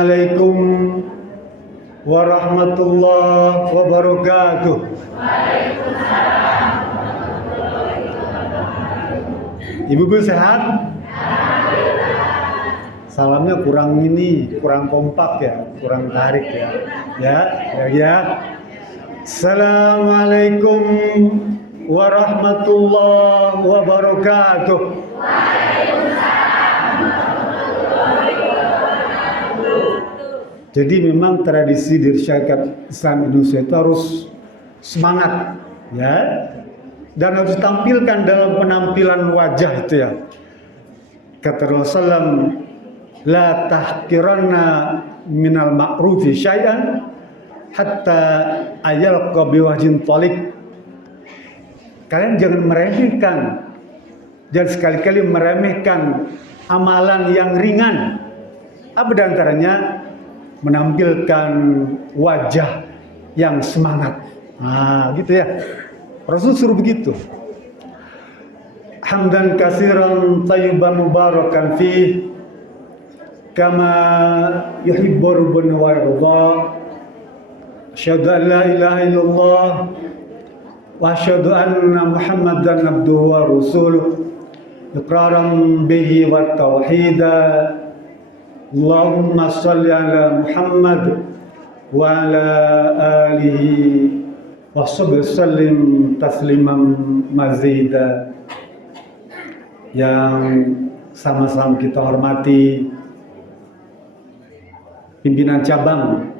Assalamualaikum warahmatullahi wabarakatuh. Ibu-ibu sehat? Salamnya kurang kompak ya, kurang tarik ya. Ya. Assalamualaikum warahmatullahi wabarakatuh. Jadi memang tradisi di Syarikat Islam Indonesia itu harus semangat ya, dan harus ditampilkan dalam penampilan wajah itu ya. Kata Rasulullah, la tahqiranna minal ma'rufi syai'an hatta ayalqa biwajhin thalik. Kalian jangan meremehkan, jangan sekali-kali meremehkan amalan yang ringan. Apa diantaranya? Menampilkan wajah yang semangat. Gitu ya. Rasul suruh begitu. Hamdan katsiran thayyiban mubarakan fi kama yuhibbu rabbuna wa yarda. Asyhadu an la ilaha illallah wa asyhadu anna Muhammadan abduhu wa rasuluh iqraran bihi wa tauhida. Allahumma salli ala Muhammad wa ala alihi wa sallim tasliman mazida. Yang sama-sama kita hormati pimpinan cabang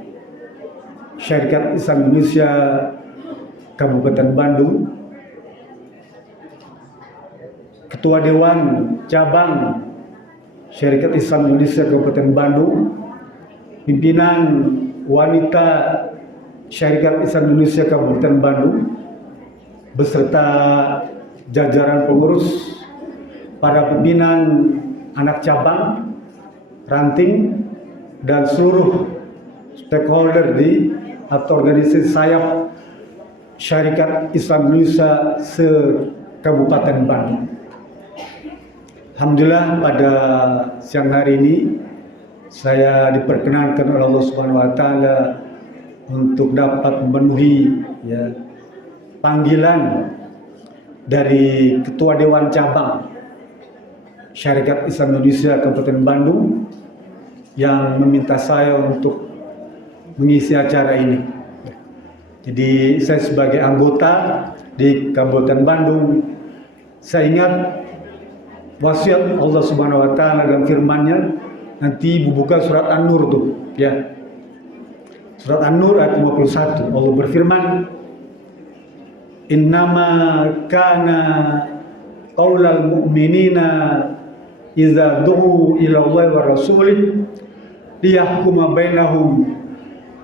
Syarikat Islam Indonesia Kabupaten Bandung, Ketua Dewan Cabang Syarikat Islam Indonesia Kabupaten Bandung, pimpinan wanita Syarikat Islam Indonesia Kabupaten Bandung, beserta jajaran pengurus, para pimpinan anak cabang, ranting, dan seluruh stakeholder di atau organisasi sayap Syarikat Islam Indonesia se-Kabupaten Bandung. Alhamdulillah pada siang hari ini saya diperkenankan oleh Allah Subhanahu wa taala untuk dapat memenuhi panggilan dari Ketua Dewan Cabang Syarikat Islam Indonesia Kabupaten Bandung yang meminta saya untuk mengisi acara ini. Jadi saya sebagai anggota di Kabupaten Bandung, saya ingat wasiat Allah Subhanahu wa taala dalam firman-Nya. Nanti buka surat An-Nur tuh ya. Surat An-Nur ayat 51. Allah berfirman, "Innama kana qaulal mu'minina idza du'u ila Allah wa rasulih liyahkuma bainahum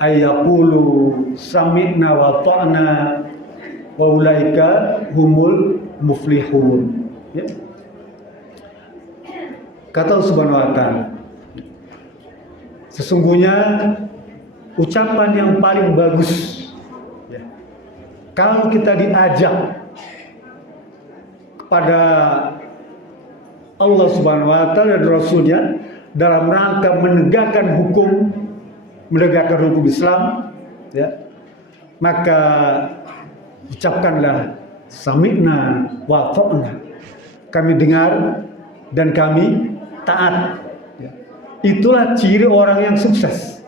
ay yaqulu sami'na wa ta'na wa ulaika humul muflihun." Ya. Kata Allah Subhanahu wa taala, sesungguhnya ucapan yang paling bagus kalau kita diajak kepada Allah Subhanahu wa taala dan Rasulnya dalam rangka menegakkan hukum Islam, maka ucapkanlah sami'na wa ta'na. Kami dengar dan kami taat. Itulah ciri orang yang sukses.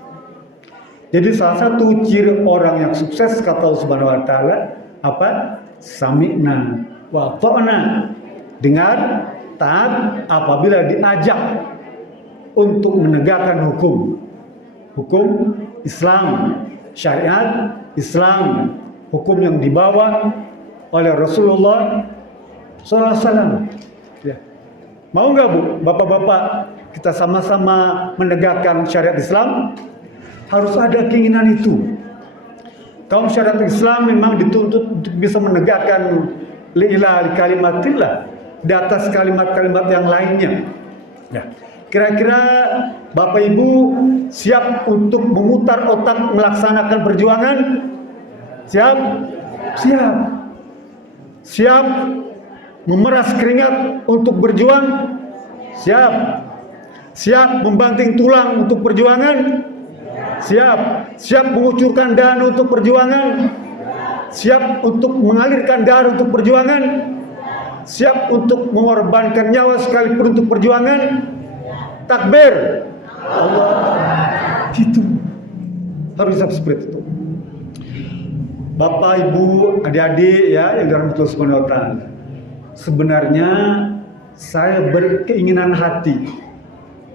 Jadi salah satu ciri orang yang sukses kata Allah Subhanahu wa taala apa? Sami'na wa ta'na. Dengar, taat apabila diajak untuk menegakkan hukum Islam, syariat Islam, hukum yang dibawa oleh Rasulullah SAW. Mau nggak Bu, bapak-bapak, kita sama-sama menegakkan syariat Islam? Harus ada keinginan itu. Kaum syariat Islam memang dituntut untuk bisa menegakkan li'ila kalimatillah di atas kalimat-kalimat yang lainnya. Kira-kira Bapak Ibu siap untuk memutar otak melaksanakan perjuangan? Siap? Siap. Siap memeras keringat untuk berjuang? Siap. Siap membanting tulang untuk perjuangan? Siap. Siap mengucurkan dana untuk perjuangan? Siap untuk mengalirkan darah untuk perjuangan? Siap untuk mengorbankan nyawa sekalipun untuk perjuangan? Takbir. Allah. Itu harus seperti itu. Bapak, Ibu, adik-adik ya yang dirahmati Allah Subhanahu wa taala. Sebenarnya saya berkeinginan hati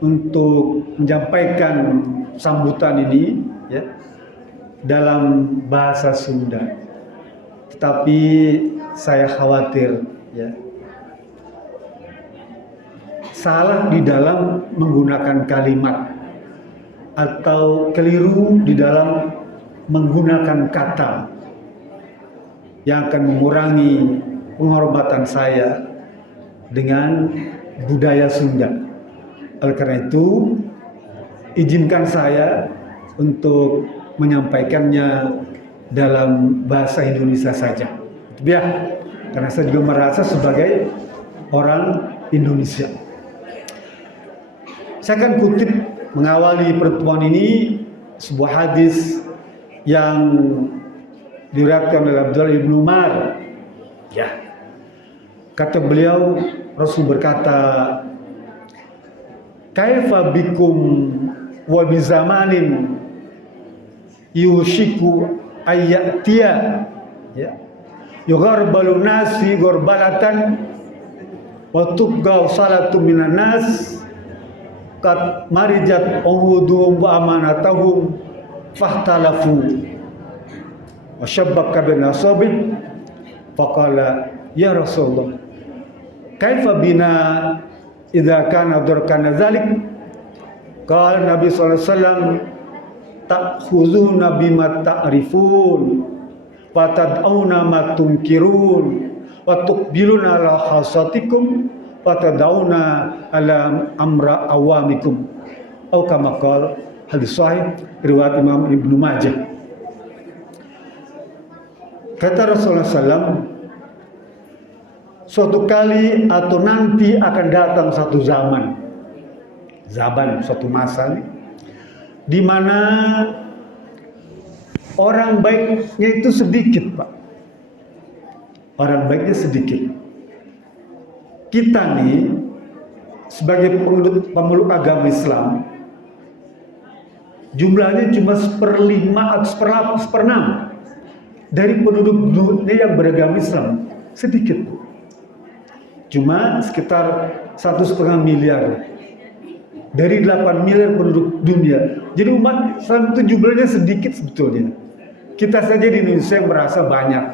untuk menyampaikan sambutan ini ya dalam bahasa Sunda. Tetapi saya khawatir ya salah di dalam menggunakan kalimat atau keliru di dalam menggunakan kata yang akan mengurangi penghormatan saya dengan budaya Sunda. Oleh karena itu, izinkan saya untuk menyampaikannya dalam bahasa Indonesia saja. Ya, karena saya juga merasa sebagai orang Indonesia. Saya akan kutip mengawali pertemuan ini sebuah hadis yang diriwayatkan oleh Abdullah bin Umar. Ya. Kata beliau, Rasul berkata, "Kaifa bikum wa bi zamanin yushiku ayyatiya." Ya. Yugharbalu nasi gharbalatan wa tubqa salatu minan nas qad marijat uhudum wa amanatahum fahtalafu wa shabbaka bin asabi faqala ya Rasulullah kaifa bina idza kana durkana dzalik qala Nabi sallallahu alaihi wasallam ta'khuzuna bima ta'rifun wa tad'una ma tunkirun wa tuqbiluna ala khasatikum wa tad'una ala amra awamikum atau kama qala hadis sahih riwayat Imam Ibnu Majah. Kata Rasulullah SAW, suatu kali atau nanti akan datang satu zaman, suatu masa di mana orang baiknya itu sedikit, Pak. Orang baiknya sedikit. Kita nih sebagai pemeluk agama Islam jumlahnya cuma 1/5 atau 1/6 dari penduduk dunia yang beragama Islam, sedikit. Cuma sekitar 1,5 miliar dari 8 miliar penduduk dunia. Jadi umat Islam itu jumlahnya sedikit sebetulnya. Kita saja di Indonesia yang merasa banyak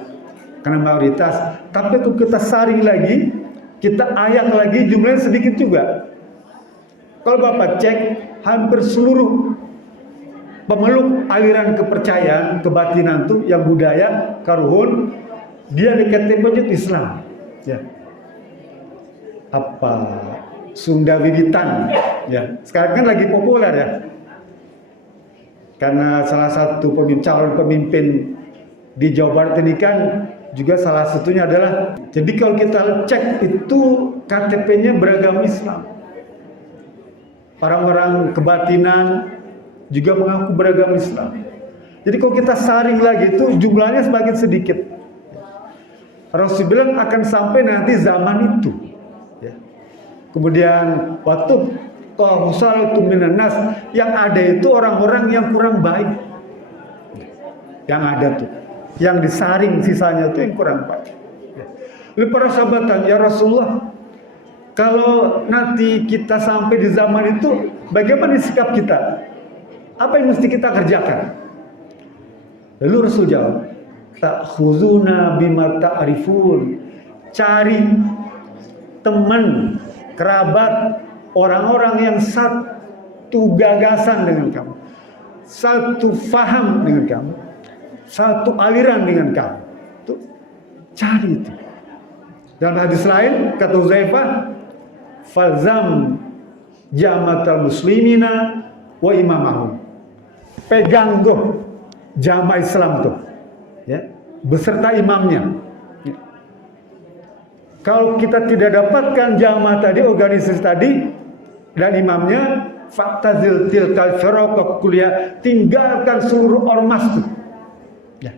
karena mayoritas. Tapi kalau kita saring lagi, kita ayak lagi, jumlahnya sedikit juga. Kalau Bapak cek, hampir seluruh pemeluk aliran kepercayaan, kebatinan tuh yang budaya, karuhun, dia dekat penyut Islam. Ya. Apa Sunda Wiwitan, ya. Sekarang kan lagi populer ya. Karena salah satu calon pemimpin di Jawa Barat ini kan juga salah satunya adalah, jadi kalau kita cek itu KTP-nya beragama Islam. Orang-orang kebatinan juga mengaku beragama Islam. Jadi kalau kita saring lagi itu jumlahnya semakin sedikit. Rasul bilang akan sampai nanti zaman itu. Ya. Kemudian waktu qahusalatu minan nas, yang ada itu orang-orang yang kurang baik. Yang ada tuh, yang disaring sisanya itu yang kurang baik. Lalu para sahabat tanya, ya Rasulullah, kalau nanti kita sampai di zaman itu, bagaimana sikap kita? Apa yang mesti kita kerjakan? Lalu Rasul jawab, ta'khuzuna bima ta'rifun. Cari teman, kerabat, orang-orang yang satu gagasan dengan kamu, satu faham dengan kamu, satu aliran dengan kamu. Tuh, cari itu. Dalam hadis lain kata Uzaifah, falzam jamatal muslimina wa imamahum. Pegang tuh jamaah Islam tuh, ya, beserta imamnya. Ya. Kalau kita tidak dapatkan jamaah tadi, organisasi tadi, Dan imamnya faktazil tilkal firaqah kuliah, tinggalkan seluruh ormas itu. Ya.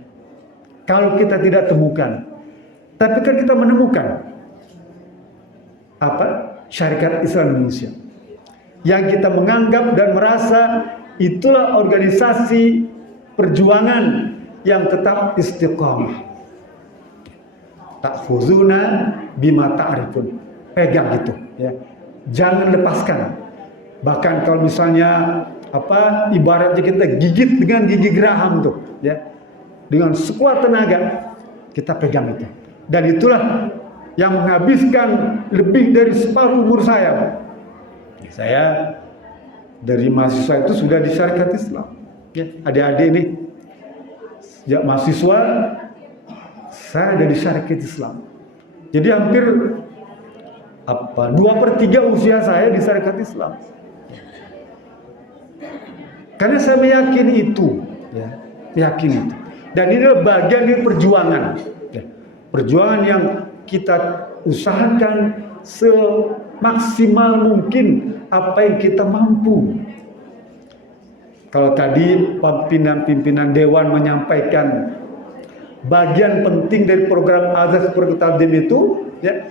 Kalau kita tidak temukan, tapi kan kita menemukan apa? Syarikat Islam Indonesia yang kita menganggap dan merasa itulah organisasi perjuangan yang tetap istiqamah. Ta'khuzuna bima ta'rifun. Pegang itu, ya. Jangan lepaskan. Bahkan kalau misalnya ibaratnya kita gigit dengan gigi geraham tuh, ya. Dengan sekuat tenaga kita pegang itu. Dan itulah yang menghabiskan lebih dari separuh umur saya, Pak. Saya dari mahasiswa itu sudah di syarikat Islam. Ya, adik-adik ini sejak mahasiswa saya ada di syarikat Islam. Jadi hampir 2/3 usia saya di syarikat Islam. Karena saya meyakini itu, ya, meyakini itu. Dan ini adalah bagian dari perjuangan, ya. Perjuangan yang kita usahakan semaksimal mungkin apa yang kita mampu. Kalau tadi pimpinan Dewan menyampaikan bagian penting dari program Azas Perketabdim itu, ya,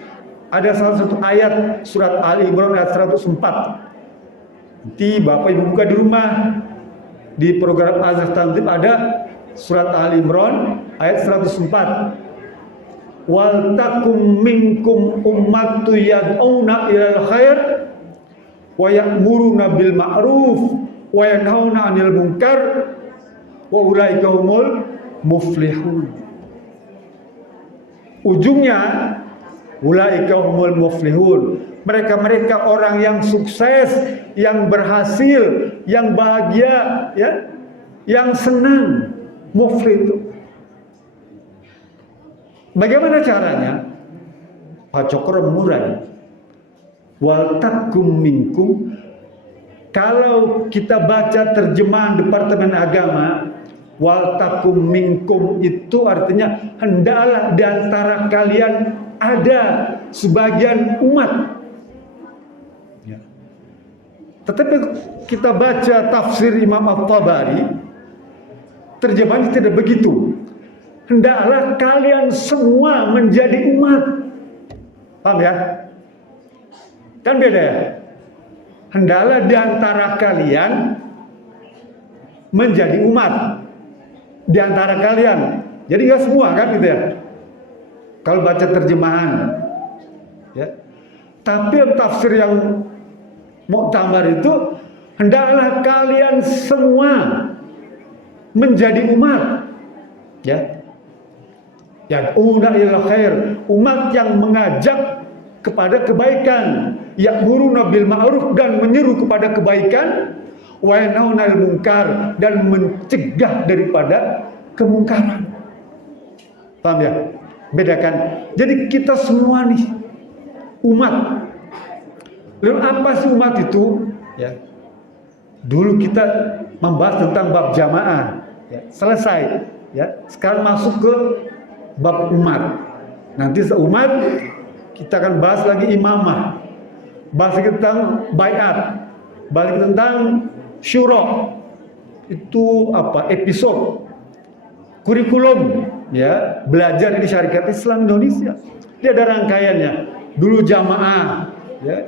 ada salah satu ayat surat Ali Imran ayat 104. Nanti Bapak Ibu buka di rumah, di program Azas Perketabdim ada surat Ali Imran ayat 104. Wal takum minkum ummatu yad'una ilal khair wa ya'muruna bil ma'ruf wa yanhauna 'anil munkar wa ulaika humul muflihun. Ujungnya ulaika humul muflihun. Mereka-mereka orang yang sukses, yang berhasil, yang bahagia, ya, yang senang. Muflih itu. Bagaimana caranya? Pak Cokro memulai. Wal takum minkum. Kalau kita baca terjemahan Departemen Agama, wal takum minkum itu artinya hendaklah di antara kalian ada sebagian umat. Ya. Tetapi kita baca tafsir Imam At-Tabari, terjemahannya tidak begitu. Hendaklah kalian semua menjadi umat. Paham ya? Kan beda ya? Hendaklah di antara kalian menjadi umat. Di antara kalian. Jadi nggak semua kan gitu ya? Kalau baca terjemahan. Ya. Tapi tafsir yang Muktamar itu, hendaklah kalian semua menjadi umat. Ya. Yad'una ilal khair, umat yang mengajak kepada kebaikan, ya'muruna bil ma'ruf, dan menyeru kepada kebaikan, wa yanhauna 'anil munkar, dan mencegah daripada kemungkaran. Paham ya? Bedakan. Jadi kita semua nih umat. Lalu apa sih umat itu? Ya. Dulu kita membahas tentang bab jamaah, ya. Selesai, ya. Sekarang masuk ke bab umat. Nanti seumat kita akan bahas lagi imamah, bahas lagi tentang baiat, balik tentang syura. Itu episode kurikulum, ya, belajar di Syarikat Islam Indonesia. Dia ada rangkaiannya. Dulu jamaah, ya,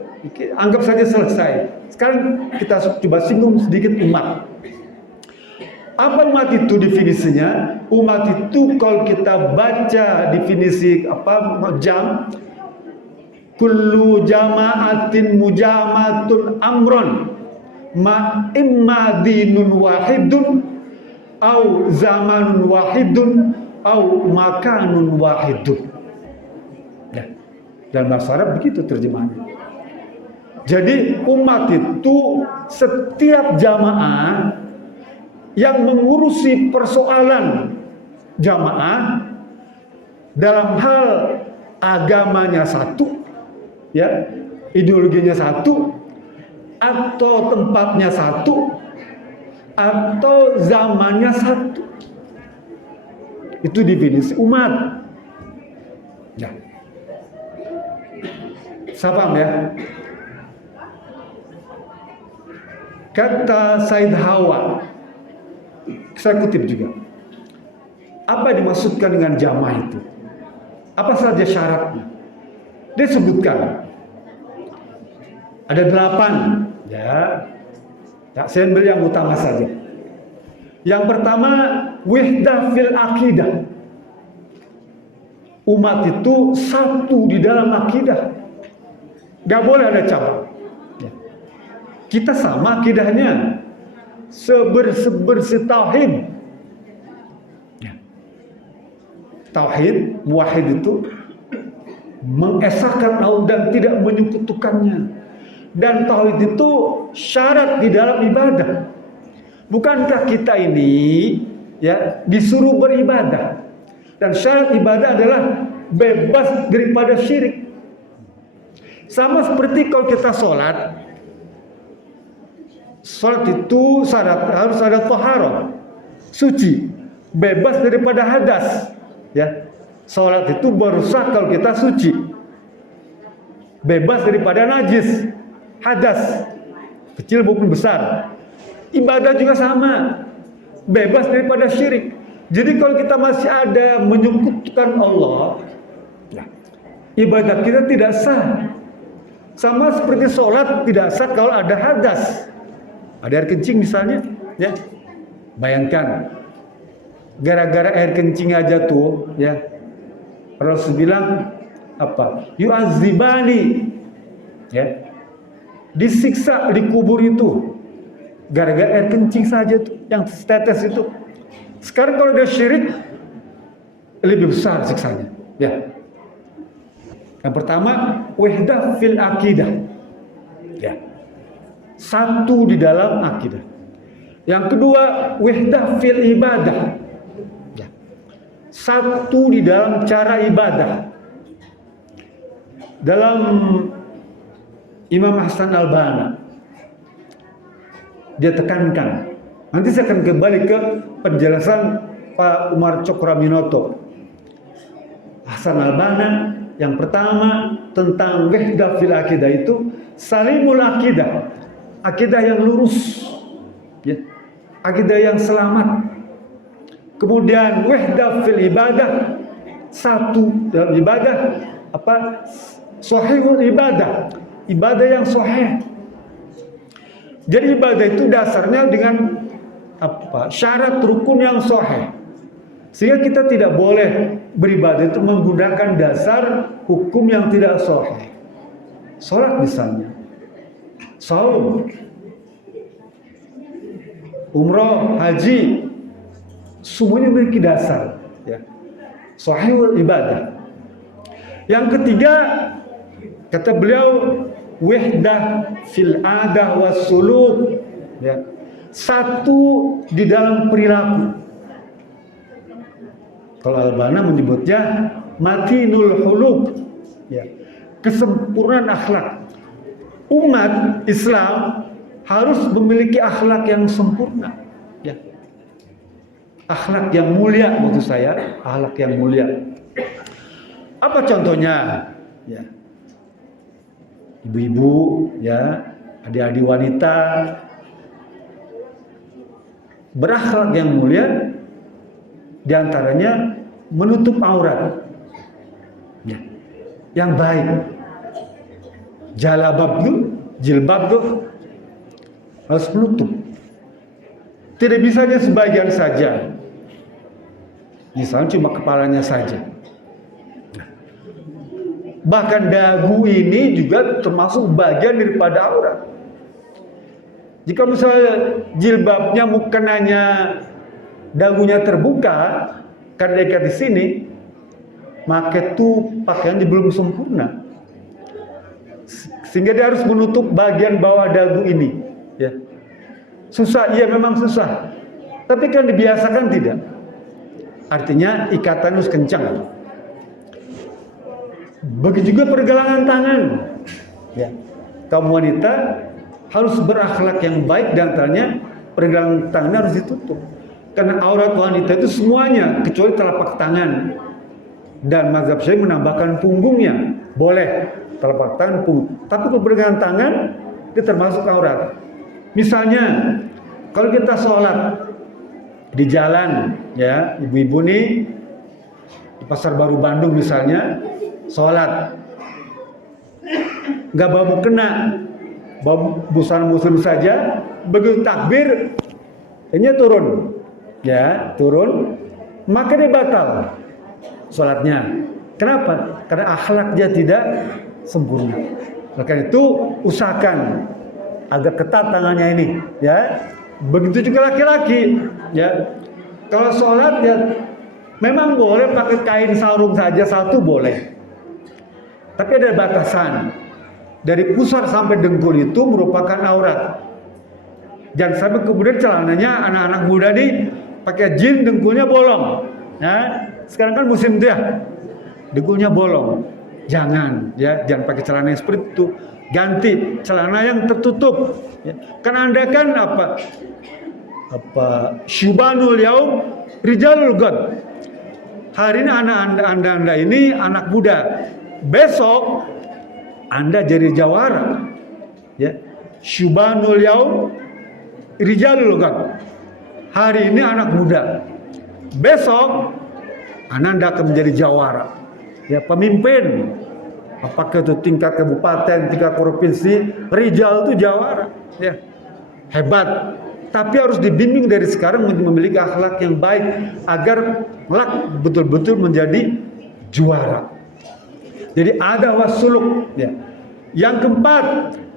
anggap saja selesai. Sekarang kita coba singgung sedikit umat. Apa umat itu definisinya? Umat itu kalau kita baca definisi jam, kullu jama'atin mujamatun amron ma imma dinun wahidun au zamanun wahidun au makanun wahidun. Ya, dalam bahasa Arab begitu terjemahannya. Jadi umat itu setiap jamaah yang mengurusi persoalan jamaah dalam hal agamanya satu, ya, ideologinya satu, atau tempatnya satu, atau zamannya satu. Itu definisi umat. Ya. Saya paham ya? Kata Said Hawa, saya kutip juga, apa yang dimaksudkan dengan jamaah itu? Apa saja syaratnya? Dia sebutkan ada 8, ya. Saya ambil yang utama saja. Yang pertama, wihdah fil akidah. Umat itu satu di dalam akidah. Gak boleh ada cabang. Kita sama akidahnya, setauhid. Tauhid, muwahhid itu mengesahkan Allah dan tidak menyekutukannya. Dan tauhid itu syarat di dalam ibadah. Bukankah kita ini ya disuruh beribadah? Dan syarat ibadah adalah bebas daripada syirik. Sama seperti kalau kita sholat. Sholat itu syarat harus ada taharah, suci, bebas daripada hadas. Ya, sholat itu baru sah kalau kita suci, bebas daripada najis, hadas, kecil maupun besar. Ibadah juga sama, bebas daripada syirik. Jadi kalau kita masih ada menyekutukan Allah, ya, ibadah kita tidak sah. Sama seperti sholat tidak sah kalau ada hadas. Ada air kencing misalnya, ya. Bayangkan, gara-gara air kencing aja tuh, ya. Rasul bilang apa? Yu'azibani, ya. Disiksa di kubur itu. Gara-gara air kencing saja tuh, yang setetes itu. Sekarang kalau ada syirik, lebih besar siksanya, ya. Yang pertama, wahdah fil akidah, ya. Satu di dalam akidah. Yang kedua, wahdah fil ibadah, ya. Satu di dalam cara ibadah. Dalam Imam Hasan Al-Banna, dia tekankan. Nanti saya akan kembali ke penjelasan Pak Umar Cokroaminoto. Hasan Al-Banna yang pertama tentang wahdah fil akidah itu salimul akidah. Akidah yang lurus, ya. Akidah yang selamat. Kemudian wahdah fil ibadah, satu dalam ibadah, apa? Sahihul ibadah, ibadah yang sahih. Jadi ibadah itu dasarnya dengan apa? Syarat rukun yang sahih. Sehingga kita tidak boleh beribadah itu menggunakan dasar hukum yang tidak sahih. Salat misalnya, saum, umrah, haji, semuanya memiliki dasar, ya. Sahihul ibadah. Yang ketiga, kata beliau, wahdah fil adah was suluk, ya. Satu di dalam perilaku. Kalau Al-Banna menyebutnya matinul huluk, ya. Kesempurnaan akhlak. Umat Islam harus memiliki akhlak yang sempurna, ya. Akhlak yang mulia, maksud saya, akhlak yang mulia. Apa contohnya? Ya. Ibu-ibu, ya, adik-adik wanita berakhlak yang mulia, diantaranya menutup aurat, ya, yang baik. Jilbab tuh harus menutup. Tidak bisa hanya sebagian saja. Misalnya cuma kepalanya saja. Bahkan dagu ini juga termasuk bagian daripada aurat. Jika misalnya jilbabnya bukan hanya dagunya terbuka karena dekat di sini, maka itu pakaiannya belum sempurna. Sehingga dia harus menutup bagian bawah dagu ini, ya. Susah, iya memang susah. Tapi kan dibiasakan tidak. Artinya ikatan harus kencang. Begitu juga pergelangan tangan, ya. Kaum wanita harus berakhlak yang baik, dan antaranya pergelangan tangan harus ditutup. Karena aurat wanita itu semuanya kecuali telapak tangan. Dan mazhab Syafi'i menambahkan punggungnya. Boleh telapak tangan, punggung. Tapi pergelangan tangan itu termasuk aurat. Misalnya, kalau kita sholat di jalan, ya, ibu-ibu nih di Pasar Baru Bandung misalnya, sholat nggak bawa mukena, bawa busana muslim saja, begitu takbir, ini turun, ya, turun, maka dia batal sholatnya. Kenapa? Karena akhlaknya tidak sempurna. Maka itu usahakan agak ketat tangannya ini, ya. Begitu juga laki-laki, ya. Kalau sholat ya memang boleh pakai kain sarung saja satu boleh, tapi ada batasan. Dari pusar sampai dengkul itu merupakan aurat. Jangan sampai kemudian celananya anak-anak muda nih pakai jin dengkulnya bolong. Ya, sekarang kan musim itu ya, dengkulnya bolong. Jangan, ya, jangan pakai celana yang seperti itu. Ganti celana yang tertutup. Ya. Kan Anda kan apa syubanul yaum rijalul ghad. Hari ini anda ini anak muda. Besok Anda jadi jawara, ya. Syubanul yaum rijalul ghad. Hari ini anak muda, besok Anda akan menjadi jawara, ya, pemimpin. Apakah itu tingkat kabupaten, tingkat provinsi, rijal itu jawara, ya, hebat. Tapi harus dibimbing dari sekarang untuk memiliki akhlak yang baik agar kelak betul-betul menjadi juara. Jadi ada wasuluk, ya. Yang keempat,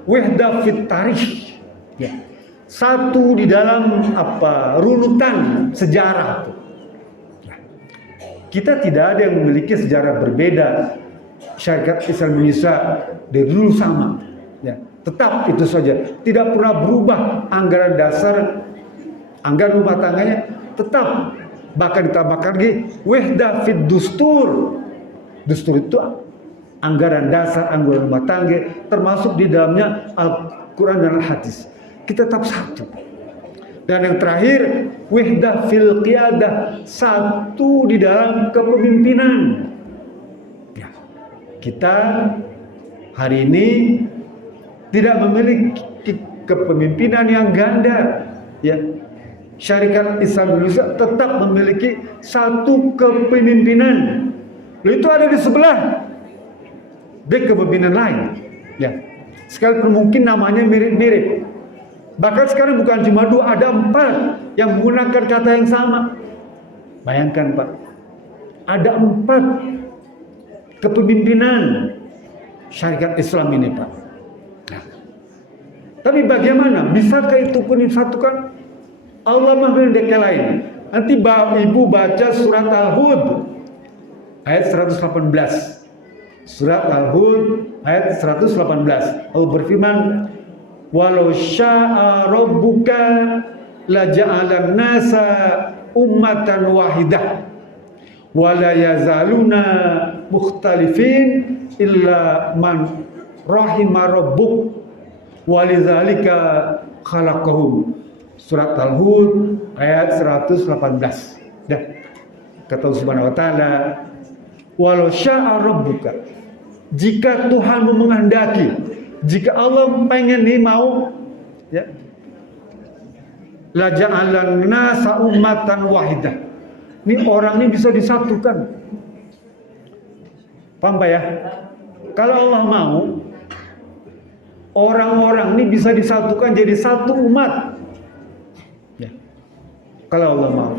wahdah fit tarikh, ya. Satu di dalam runutan sejarah. Kita tidak ada yang memiliki sejarah berbeda. Syarikat Islam Indonesia dari dulu sama, ya. Tetap itu saja, tidak pernah berubah. Anggaran dasar, anggaran rumah tangganya tetap. Bahkan ditambahkan lagi wahdah fit dustur. Dustur itu anggaran dasar, anggaran rumah tangga, termasuk di dalamnya Al-Quran dan Al-Hadis. Kita tetap satu. Dan yang terakhir, wahdah fil qiyadah, satu di dalam kepemimpinan. Ya. Kita hari ini tidak memiliki kepemimpinan yang ganda, ya. Syarikat Islam Indonesia tetap memiliki satu kepemimpinan. Itu ada di sebelah kepemimpinan lain, ya. Sekalipun mungkin namanya mirip-mirip. Bahkan sekarang bukan cuma 2, ada 4 yang menggunakan kata yang sama. Bayangkan, Pak, ada 4 kepemimpinan syarikat Islam ini, Pak. Nah, tapi bagaimana? Bisakah itu pun disatukan? Allah memiliki lain. Nanti ibu baca surat Al-Hud ayat 118. Surat Al-Hud ayat 118. Allah berfirman, walau syaa rabbuka la ja'alan nasa ummatan wahidah wa la yazaluna mukhtalifin illa man rahima rabbuk walidzalika khalaqahum. Surat Al-Hud ayat 118. Ya. Kata Allah Subhanahu wa taala, walau syaa rabbuka, jika Tuhanmu menghendaki, jika Allah pengen nih mau, ya, la ja'alan nasa ummatan wahidah. Ini orang ini bisa disatukan. Paham Pak ya? Kalau Allah mau, orang-orang ini bisa disatukan jadi satu umat. Ya. Kalau Allah mau,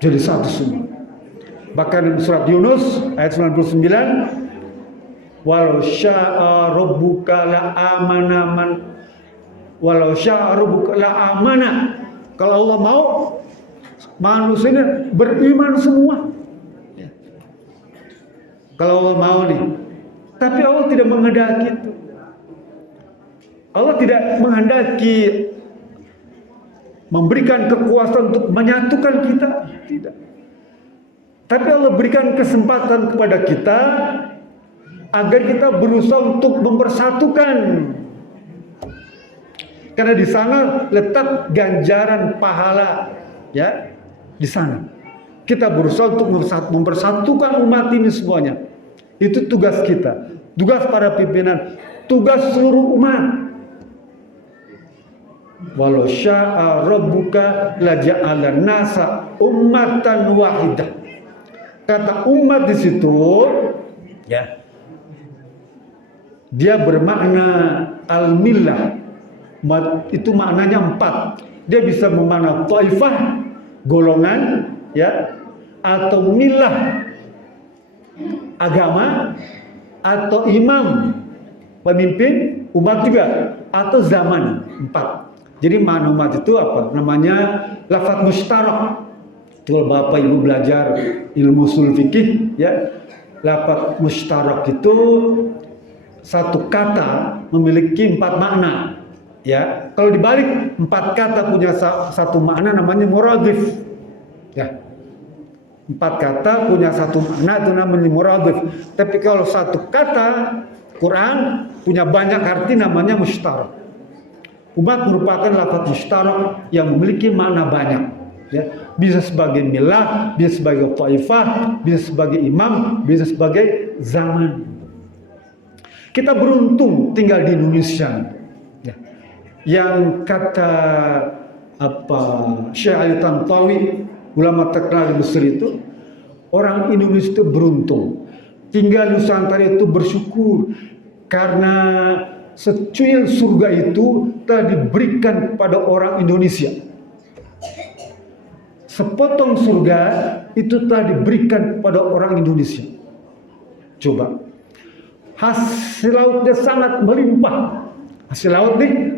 jadi satu semua. Bahkan surat Yunus ayat 99, walau syaa rabbuka la amana man, walau syaa rabbuka la amana. Kalau Allah mau, manusia ini beriman semua. Ya. Kalau Allah mau nih. Tapi Allah tidak menghendaki itu. Allah tidak menghendaki memberikan kekuasaan untuk menyatukan kita, tidak. Tapi Allah berikan kesempatan kepada kita agar kita berusaha untuk mempersatukan. Karena di sana letak ganjaran pahala, ya. Di sana kita berusaha untuk mempersatukan umat ini semuanya. Itu tugas kita, tugas para pimpinan, tugas seluruh umat. Walau syaa rabbuka laja'ala nasa ummatan wahidah. Kata umat di situ ya, dia bermakna al-millah. Itu maknanya 4. Dia bisa bermakna taifah, golongan ya, atau millah, agama, atau imam, pemimpin umat juga, atau zaman. 4. Jadi makna umat itu apa? Namanya lafaz mustarak. Kalau Bapak Ibu belajar ilmu ushul fikih ya, lafaz mustarak itu satu kata memiliki 4 makna. Ya, kalau dibalik 4 kata punya satu makna namanya muradif. Ya. 4 kata punya satu makna itu namanya muradif. Tapi kalau satu kata Quran punya banyak arti namanya mustarak. Umat merupakan lafaz mustarak yang memiliki makna banyak. Ya, bisa sebagai milah, bisa sebagai taifah, bisa sebagai imam, bisa sebagai zaman. Kita beruntung tinggal di Indonesia. Ya. Yang kata Syekh Ali Tantawi, ulama terkenal di Mesir itu, orang Indonesia itu beruntung. Tinggal Nusantara itu bersyukur karena secuil surga itu telah diberikan kepada orang Indonesia. Sepotong surga itu telah diberikan kepada orang Indonesia. Coba. Hasil lautnya sangat melimpah. Hasil laut nih,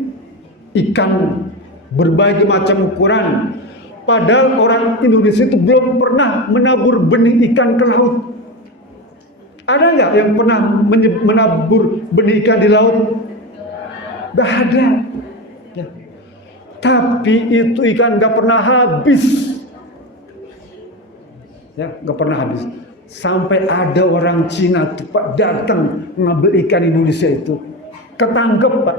ikan berbagai macam ukuran. Padahal orang Indonesia itu belum pernah menabur benih ikan ke laut. Ada nggak yang pernah menabur benih ikan di laut? Gak ada. Ya. Tapi itu ikan gak pernah habis. Ya, gak pernah habis. Sampai ada orang Cina tuh Pak datang ngambil ikan Indonesia itu. Ketangkep Pak.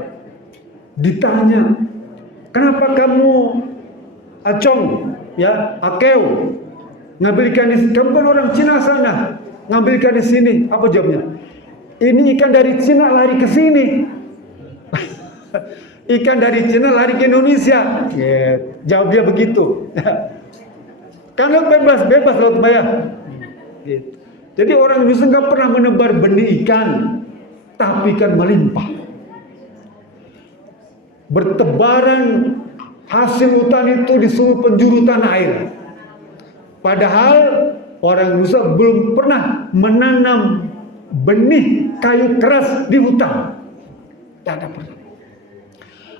Ditanya, kenapa kamu acong, ya, akeu, ngambil ikan di sini? Kamu kan orang Cina sana, ngambil ikan di sini. Apa jawabnya? Ini ikan dari Cina lari ke sini. Ikan dari Cina lari ke Indonesia. Jawab dia begitu. Karena bebas laut maya. Jadi orang Indonesia nggak pernah menebar benih ikan, tapi ikan melimpah. Bertebaran hasil hutan itu di seluruh penjuru tanah air. Padahal orang Indonesia belum pernah menanam benih kayu keras di hutan. Tidak ada pernah.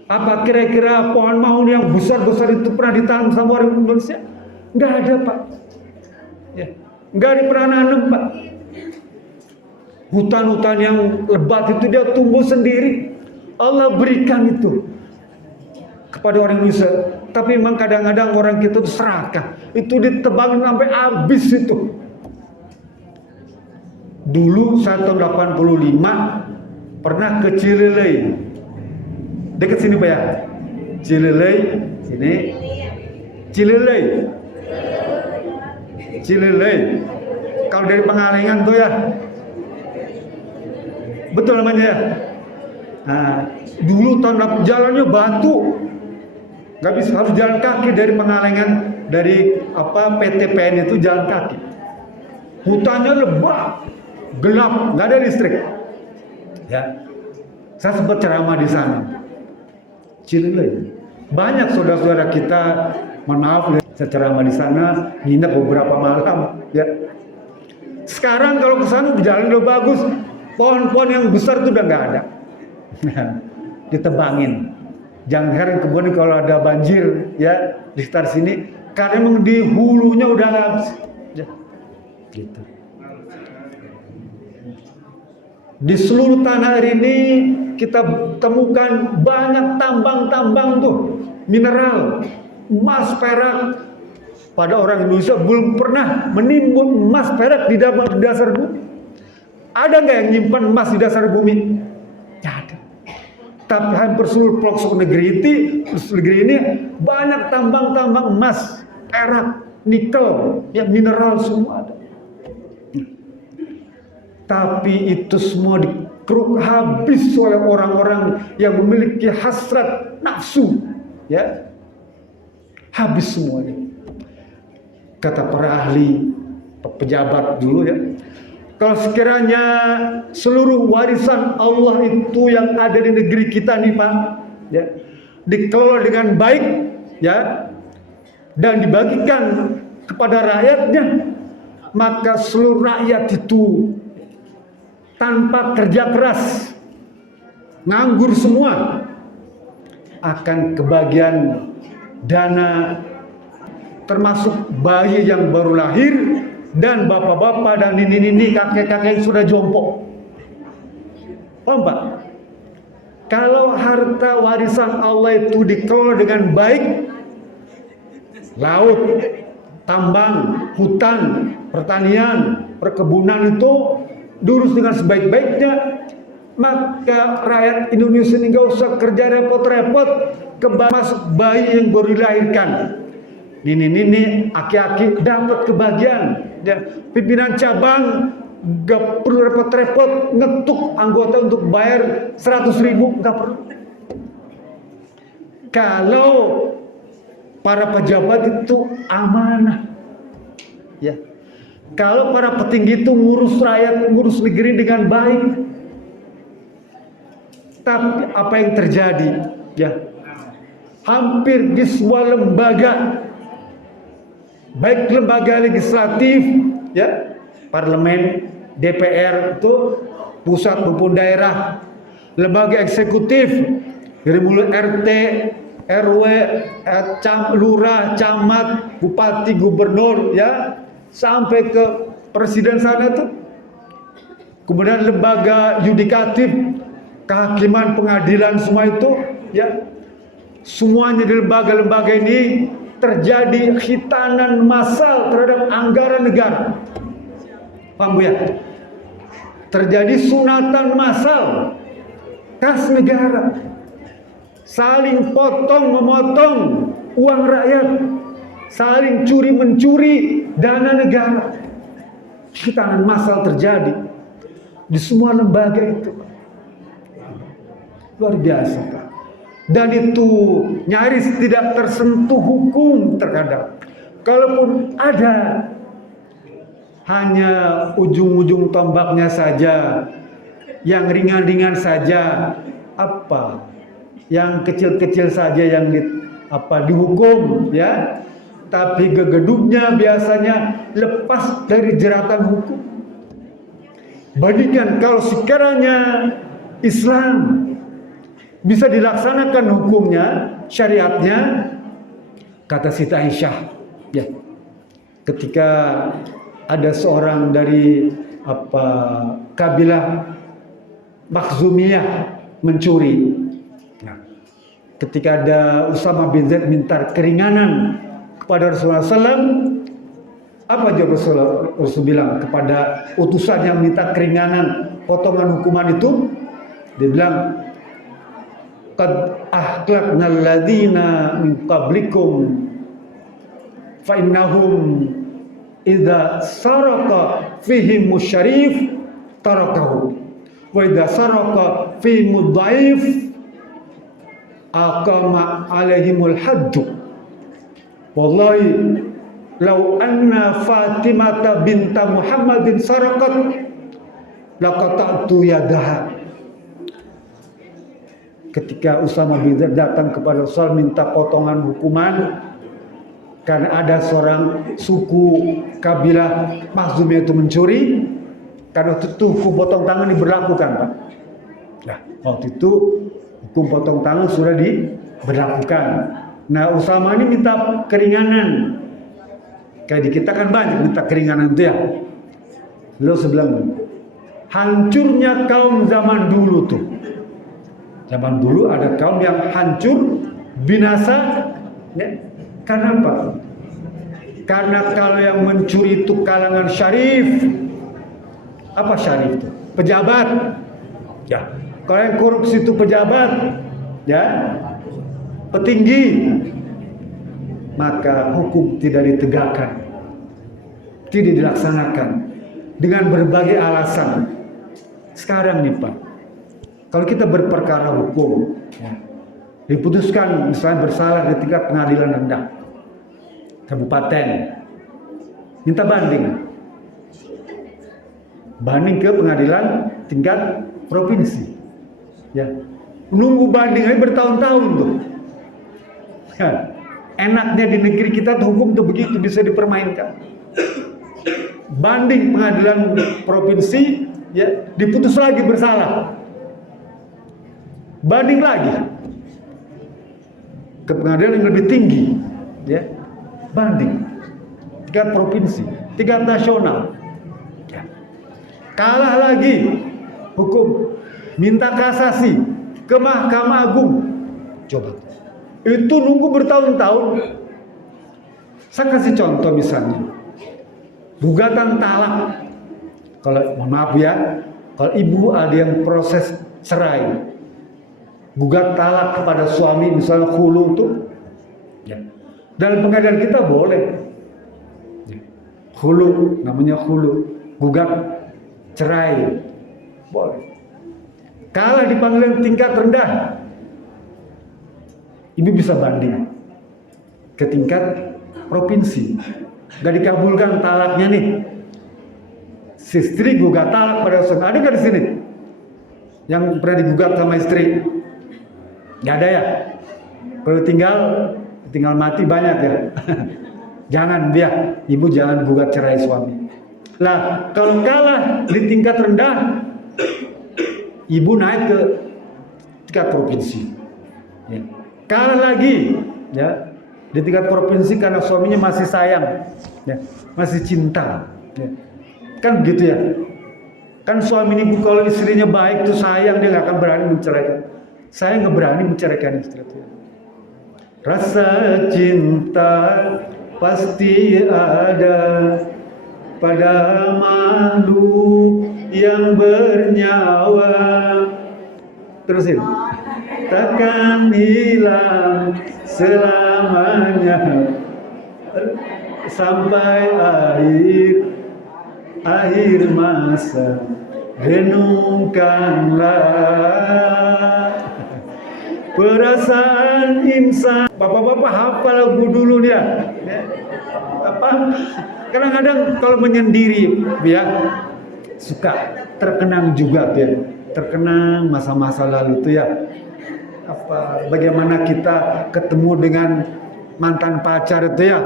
Apa kira-kira pohon mahun yang besar-besar itu pernah ditanam sama orang Indonesia? Nggak ada Pak. Ya. Nggak pernah nanam Pak. Hutan-hutan yang lebat itu dia tumbuh sendiri. Allah berikan itu kepada orang Indonesia. Tapi memang kadang-kadang orang kita itu serakah. Itu ditebangin sampai habis itu. Dulu saya tahun 85 pernah ke Cililei. Dekat sini Pak ya. Cililei, sini. Cililei. Cililei. Kalau dari Pengalengan tuh ya. Betul namanya ya. Nah, dulu tahun jalannya batu. Gak bisa, harus jalan kaki dari Pengalengan, dari PTPN itu jalan kaki. Hutannya lebat, gelap, nggak ada listrik. Ya, saya sempat ceramah di sana. Cililei. Banyak saudara-saudara kita, mohon maaf, saya ceramah di sana, nginep beberapa malam. Ya. Sekarang kalau ke sana jalan udah bagus, pohon-pohon yang besar itu udah nggak ada. Ditebangin. Jangan heran kemudian kalau ada banjir ya di sekitar sini, karena memang di hulunya udah habis. Ya. Gitu. Di seluruh tanah air ini kita temukan banyak tambang-tambang tuh, mineral, emas, perak. Pada orang Indonesia belum pernah menimbun emas, perak di dasar bumi. Ada nggak yang nyimpan emas di dasar bumi? Tidak ada. Tapi hampir seluruh pelosok negeri ini banyak tambang-tambang emas, perak, nikel, ya mineral semua ada. Tapi itu semua dikeruk habis oleh orang-orang yang memiliki hasrat nafsu, ya, habis semuanya. Kata para ahli, pejabat dulu ya, kalau sekiranya seluruh warisan Allah itu yang ada di negeri kita nih Pak, ya, dikelola dengan baik, ya, dan dibagikan kepada rakyatnya, maka seluruh rakyat itu tanpa kerja keras, nganggur semua, akan kebagian dana, termasuk bayi yang baru lahir dan bapak-bapak dan nini-nini, kakek-kakek yang sudah jompo. Paham Pak? Kalau harta warisan Allah itu dikelola dengan baik, laut, tambang, hutan, pertanian, perkebunan itu diurus dengan sebaik-baiknya, maka rakyat Indonesia ini gak usah kerja repot-repot masuk bayi yang baru dilahirkan. Nini-nini, aki-aki dapat kebahagiaan. Ya, pimpinan cabang gak perlu repot-repot ngetuk anggota untuk bayar 100.000, gak perlu. Kalau para pejabat itu amanah, ya. Kalau para petinggi itu ngurus rakyat, ngurus negeri dengan baik. Tapi apa yang terjadi? Ya, hampir di semua lembaga, baik lembaga legislatif, ya, parlemen, DPR itu pusat maupun daerah, lembaga eksekutif dari mulai RT, RW, lurah, camat, bupati, gubernur, ya, sampai ke presiden sana tuh. Kemudian lembaga yudikatif, kehakiman, pengadilan, semua itu, ya, semuanya di lembaga-lembaga ini terjadi khitanan massal terhadap anggaran negara. Paham Bu ya? Terjadi sunatan massal kas negara, saling potong memotong uang rakyat, saling curi mencuri dana negara. Khitanan massal terjadi di semua lembaga itu. Luar biasa Pak. Dan itu nyaris tidak tersentuh hukum terkadang. Kalaupun ada, hanya ujung-ujung tombaknya saja, yang ringan-ringan saja, yang kecil-kecil saja yang dihukum, ya. Tapi gegeduknya biasanya lepas dari jeratan hukum. Bandingkan kalau sekiranya Islam bisa dilaksanakan hukumnya, syariatnya, kata Siti Aisyah, ya, ketika ada seorang dari kabilah Makhzumiyah mencuri. Nah, ketika ada Usama bin Zaid minta keringanan kepada Rasulullah SAW, apa jawab Rasul bilang kepada utusan yang minta keringanan potongan hukuman itu? Dia bilang, qad ahlakna alladziina min qablikum fa innahum idza saraka fihim musyarif tarakahu wa idza saraka fihim dhaif aqama alaihimul haddu. Wallahi law anna Fatimata binta Muhammadin sarakat laqata'tu yadaha. Ketika Usama bin Zaid datang kepada Rasul minta potongan hukuman karena ada seorang suku kabilah Makhzumiyah itu mencuri, karena itu hukum potong tangan diberlakukan Pak. Nah, waktu itu hukum potong tangan sudah diberlakukan. Nah, Usama ini minta keringanan. Kayak di kita kan banyak minta keringanan itu ya. Lalu sebelah hancurnya kaum zaman dulu tuh. Zaman dulu ada kaum yang hancur, binasa, ya. Karena apa? Karena kalau yang mencuri itu kalangan syarif. Apa syarif itu? Pejabat. Ya. Kalau yang korupsi itu pejabat, ya, petinggi, maka hukum tidak ditegakkan, tidak dilaksanakan dengan berbagai alasan. Sekarang nih Pak, kalau kita berperkara hukum, ya, diputuskan misalnya bersalah di tingkat pengadilan rendah kabupaten, minta banding ke pengadilan tingkat provinsi, ya, nunggu banding aja bertahun-tahun tuh. Ya. Enaknya di negeri kita tuh hukum tuh begitu bisa dipermainkan. Banding pengadilan provinsi, ya, diputus lagi bersalah, banding lagi ke pengadilan yang lebih tinggi, ya, banding tingkat provinsi, tingkat nasional, ya. Kalah lagi hukum, minta kasasi ke Mahkamah Agung. Coba itu nunggu bertahun-tahun. Saya kasih contoh misalnya gugatan talak. Kalau mohon maaf ya, kalau ibu ada yang proses cerai, gugat talak kepada suami misalnya khulu tuh, ya, dalam pengadilan kita boleh, ya, khulu, namanya khulu, gugat cerai boleh. Kalah di pengadilan tingkat rendah, ibu bisa banding ke tingkat provinsi, gak dikabulkan talaknya nih. Si istri gugat talak pada suami, ada nggak di sini yang pernah digugat sama istri? Nggak ada ya? Kalau tinggal mati banyak ya. Jangan dia, ibu jangan gugat cerai suami. Lah kalau kalah di tingkat rendah, ibu naik ke tingkat provinsi. Ya. Kalah lagi, ya, di tingkat provinsi karena suaminya masih sayang, ya, masih cinta, ya. Kan begitu ya. Kan suami ini kalau istrinya baik tuh sayang, dia nggak akan berani menceraikan. Saya nggak berani menceraikan istri itu. Rasa cinta pasti ada pada makhluk yang bernyawa. Terusin. Takkan hilang selamanya sampai akhir masa. Renungkanlah perasaan insan. Bapak-bapak hafal lagu dulu dia, ya. Apa? Kadang-kadang kalau menyendiri, ya, suka terkenang juga, ya, terkenang masa-masa lalu itu, ya. Apa? Bagaimana kita ketemu dengan mantan pacar itu, ya,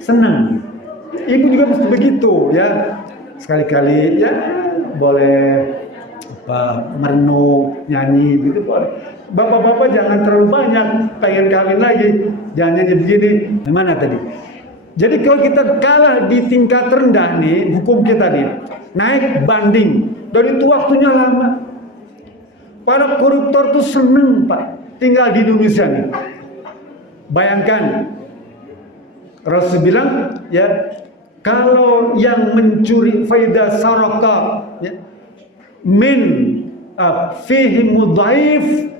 senang. Ibu juga mesti begitu, ya. Sekali-kali, ya, boleh merenung, nyanyi gitu boleh. Bapak-bapak jangan terlalu banyak pengen kawin lagi, jangan nyanyi begini. Gimana tadi? Jadi kalau kita kalah di tingkat rendah nih, hukum kita nih naik banding, dan itu waktunya lama. Para koruptor tuh seneng Pak tinggal di Indonesia nih. Bayangkan Rasul bilang, ya, kalau yang mencuri faida saraka, ya, min fihi mudhaif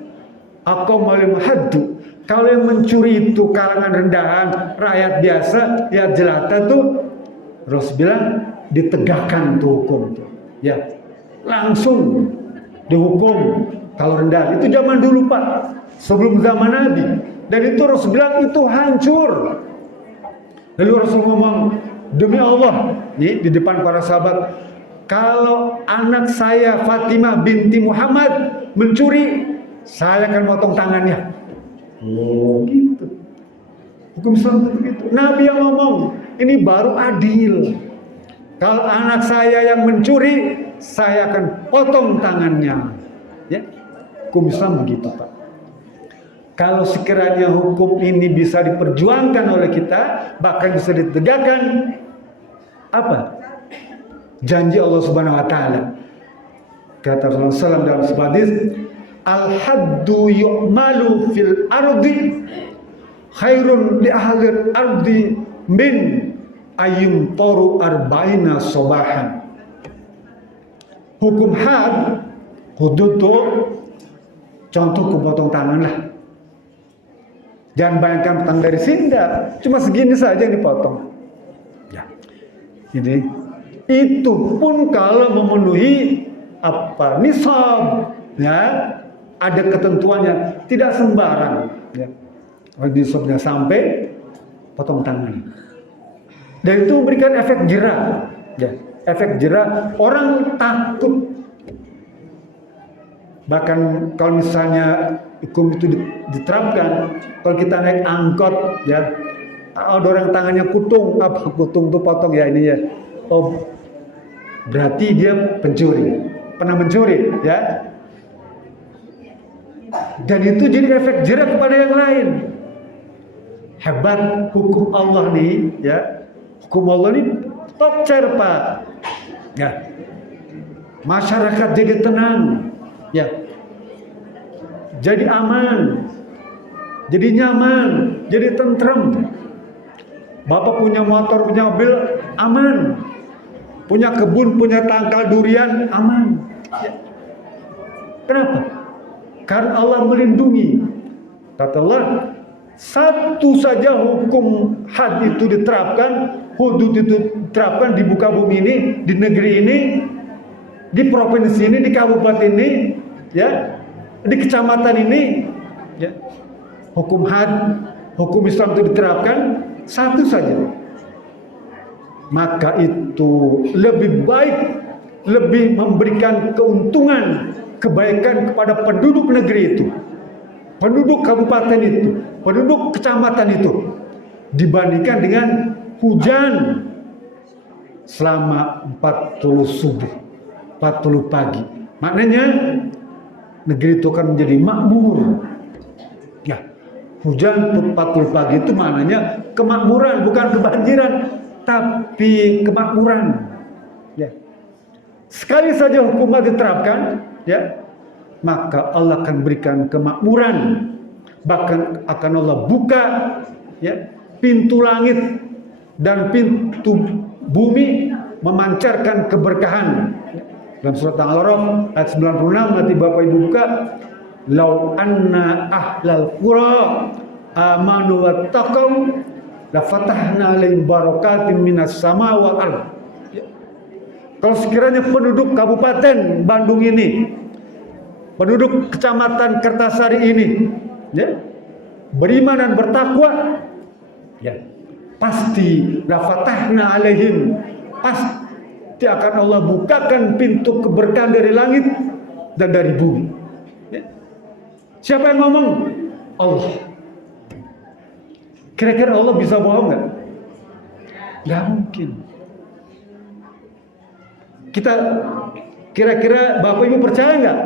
aqamal haddu. Kalau yang mencuri itu kalangan rendahan, rakyat biasa, ya jelata tuh, Rasul bilang ditegakkan tuh hukum tuh, ya, langsung dihukum kalau rendah. Itu zaman dulu Pak, sebelum zaman Nabi. Dan itu Rasul bilang itu hancur. Lalu Rasul ngomong, demi Allah, nih, di depan para sahabat, kalau anak saya Fatimah binti Muhammad mencuri, saya akan potong tangannya. Oh, gitu. Hukum Islam itu begitu. Nabi yang ngomong, ini baru adil. Kalau anak saya yang mencuri, saya akan potong tangannya. Ya, hukum Islam begitu Pak. Kalau sekiranya hukum ini bisa diperjuangkan oleh kita, bahkan bisa ditegakkan, apa? Janji Allah Subhanahu wa taala. Kata Rasulullah SAW dalam sebuah hadis, al-haddu yu'malu fil ardi khairun li ahli ardi min ayum toru arba'ina sobahan. Hukum had, hudud itu contoh kepotong tangan lah. Jangan bayangkan petang dari sinda, cuma segini saja yang dipotong. Ya. Jadi itu pun kalau memenuhi apa nisab, ya, ada ketentuannya, tidak sembarang. Ya. Kalau sudah sampai, potong tangan. Dan itu memberikan efek jera. Ya. Efek jera, orang takut. Bahkan kalau misalnya hukum itu diterapkan, kalau kita naik angkot, ya, ada orang tangannya kutung, apa kutung itu potong ya ini ya. Oh, berarti dia pencuri, pernah mencuri, ya. Dan itu jadi efek jera kepada yang lain. Hebat hukum Allah nih, ya. Hukum Allah ini tokcer, Pak. Ya. Masyarakat jadi tenang, ya. Jadi aman, jadi nyaman, jadi tentrem. Bapak punya motor, punya mobil, aman. Punya kebun, punya tangkal durian, aman. Ya. Kenapa? Karena Allah melindungi. Kata Allah, satu saja hukum had itu diterapkan, hudud itu diterapkan di muka bumi ini, di negeri ini, di provinsi ini, di kabupaten ini, ya, di kecamatan ini, ya. Hukum had, hukum Islam itu diterapkan satu saja. Maka itu lebih baik, lebih memberikan keuntungan, kebaikan kepada penduduk negeri itu, penduduk kabupaten itu, penduduk kecamatan itu, dibandingkan dengan hujan selama 40 subuh, 40 pagi. Maknanya negeri itu akan menjadi makmur. Ya, hujan 40 pagi itu maknanya kemakmuran, bukan kebanjiran, tapi kemakmuran. Ya. Sekali saja hukuman diterapkan, ya, maka Allah akan berikan kemakmuran. Bahkan akan Allah buka, ya, pintu langit dan pintu bumi, memancarkan keberkahan. Dalam surat Al-A'raf ayat 96 nanti Bapak Ibu buka, lau anna ahlal qura amanu wattaqaw la fatahna alaihim barakatin minas sama wal ardh. Kalau sekiranya penduduk Kabupaten Bandung ini, penduduk Kecamatan Kertasari ini, ya, beriman dan bertakwa, ya, pasti la fatahna alaihim, pasti akan Allah bukakan pintu keberkahan dari langit dan dari bumi. Ya. Siapa yang ngomong? Allah. Kira-kira Allah bisa bohong nggak? Nggak mungkin. Kita kira-kira Bapak Ibu percaya nggak?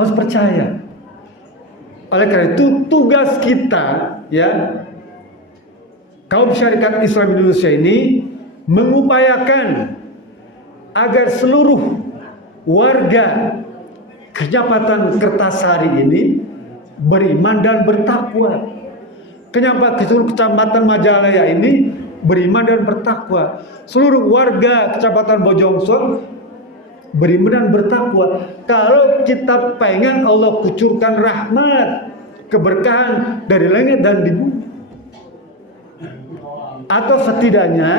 Harus percaya. Oleh karena itu tugas kita, ya, kaum syarikat Islam Indonesia ini mengupayakan agar seluruh warga Kecamatan Kertasari ini beriman dan bertakwa. Seluruh Kecamatan Majalaya ini beriman dan bertakwa. Seluruh warga Kecamatan Bojongsoang beriman dan bertakwa. Kalau kita pengen Allah kucurkan rahmat, keberkahan dari langit dan di bumi, atau setidaknya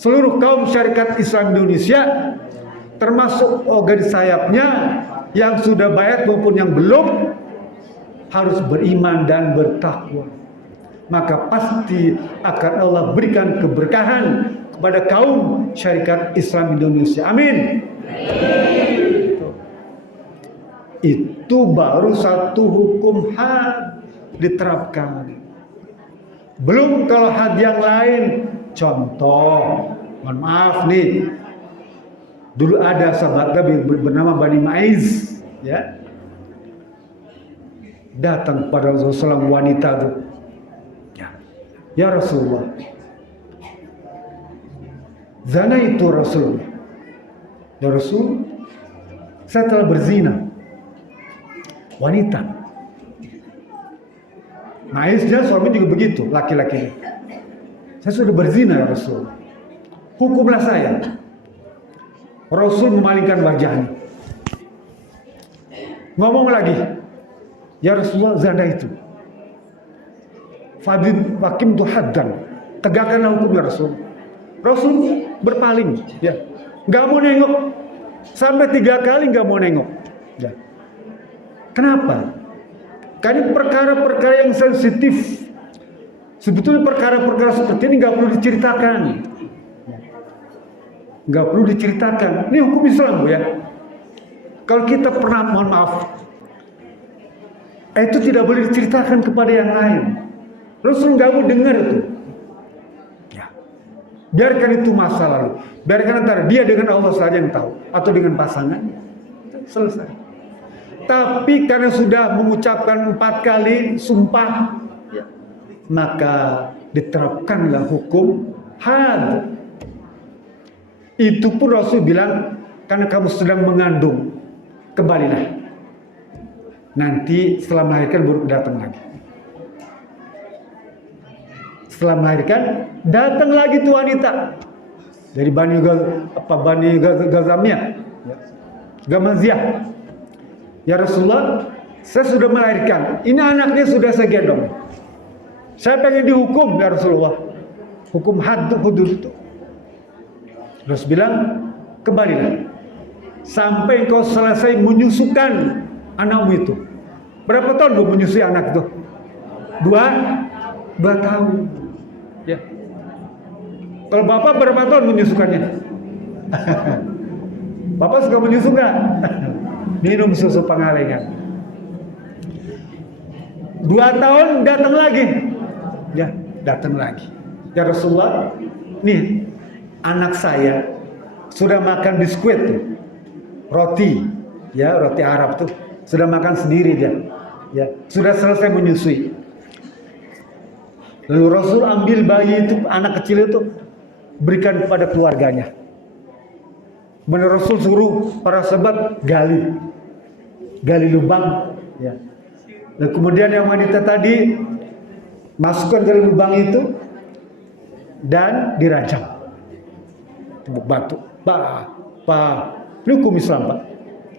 seluruh kaum syarikat Islam Indonesia, termasuk organ sayapnya yang sudah baiat maupun yang belum, harus beriman dan bertakwa. Maka pasti akan Allah berikan keberkahan kepada kaum syarikat Islam Indonesia. Amin. Itu baru satu hukum had diterapkan. Belum kalau had yang lain. Contoh, mohon maaf nih, dulu ada sahabat Nabi bernama Bani Maiz, ya, datang pada Rasulullah wanita itu, ya Rasulullah, zina itu Rasul, ya Rasul, saya telah berzina. Wanita, Maiznya suami juga begitu, laki-laki. Saya sudah berzina ya Rasul, hukumlah saya. Rasul memalingkan wajahnya, ngomong lagi, ya Rasulullah, zina itu Fadil Wakim tu haddan, tegakkanlah hukum ya Rasul. Rasul berpaling, ya, nggak mau nengok sampai 3 kali, nggak mau nengok. Ya. Kenapa? Karena perkara-perkara yang sensitif. Sebetulnya perkara-perkara seperti ini nggak perlu diceritakan. Nggak perlu diceritakan. Ini hukum Islam, Bu, ya. Kalau kita pernah, mohon maaf, itu tidak boleh diceritakan kepada yang lain. Rasul nggak mau dengar itu. Ya. Biarkan itu masa lalu. Biarkan antara dia dengan Allah saja yang tahu, atau dengan pasangan. Selesai. Tapi karena sudah mengucapkan 4 kali sumpah, ya, maka diterapkanlah hukum had. Itu pun Rasul bilang, karena kamu sedang mengandung, kembalilah. Nanti setelah melahirkan baru datang lagi. Setelah melahirkan, datang lagi tuh wanita dari Bani Gazamiyah, Gamaziyah. Ya Rasulullah, saya sudah melahirkan. Ini anaknya sudah saya gendong. Saya pengen dihukum, ya Rasulullah. Hukum hudud itu. Rasul bilang, kembalilah sampai engkau selesai menyusukan anakmu itu. Berapa tahun gue menyusui anak itu? 2 tahun. Ya. Kalau bapak berapa tahun menyusukannya? Bapak suka menyusu nggak? Minum susu pengalengan. 2 tahun datang lagi. Ya, datang lagi. Ya Rasulullah, nih anak saya sudah makan biskuit tuh, roti, ya roti Arab tuh, sudah makan sendiri dia, ya sudah selesai menyusui. Lalu Rasul ambil bayi itu, anak kecil itu, berikan kepada keluarganya. Benar Rasul suruh para sahabat gali lubang, ya. Dan kemudian yang wanita tadi masukkan ke lubang itu dan dirajam. Tembok batu, ini hukum Islam, Pak.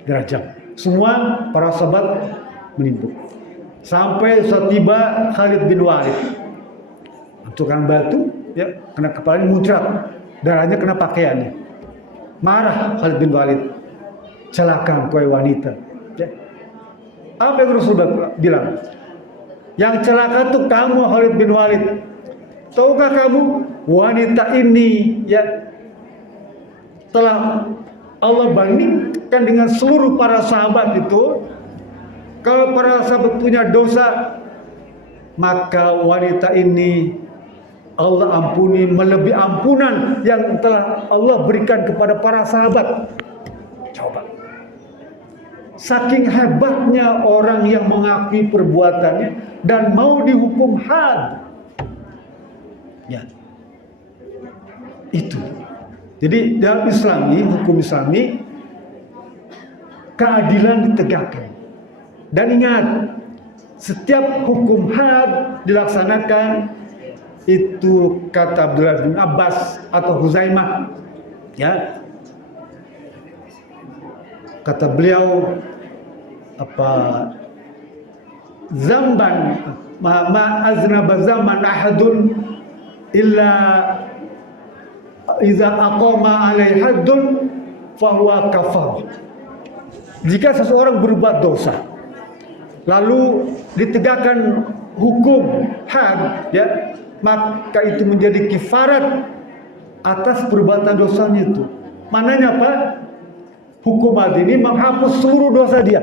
Dirajam. Semua para sahabat menimbuk. Sampai saat tiba Khalid bin Walid, tukang batu, ya, kena kepalanya muncrat, darahnya kena pakaiannya. Marah Khalid bin Walid, celaka kau wanita. Ya. Apa yang Rasulullah bilang? Yang celaka tuh kamu Khalid bin Walid. Tahukah kamu wanita ini, ya, telah Allah bandingkan dengan seluruh para sahabat itu. Kalau para sahabat punya dosa, maka wanita ini Allah ampuni melebihi ampunan yang telah Allah berikan kepada para sahabat. Coba. Saking hebatnya orang yang mengakui perbuatannya dan mau dihukum had. Ya. Itu. Jadi dalam Islami, hukum Islami, keadilan ditegakkan. Dan ingat, setiap hukum had dilaksanakan, itu kata Abdullah bin Abbas atau Huzaimah, ya, kata beliau, zamban ma aznaba zaman ahadun illa iza aqama alaihi haddun fahuwa kafar. Jika seseorang berbuat dosa lalu ditegakkan hukum had, ya, maka itu menjadi kifarat atas perbuatan dosanya itu. Mananya apa? Hukum had ini menghapus seluruh dosa dia.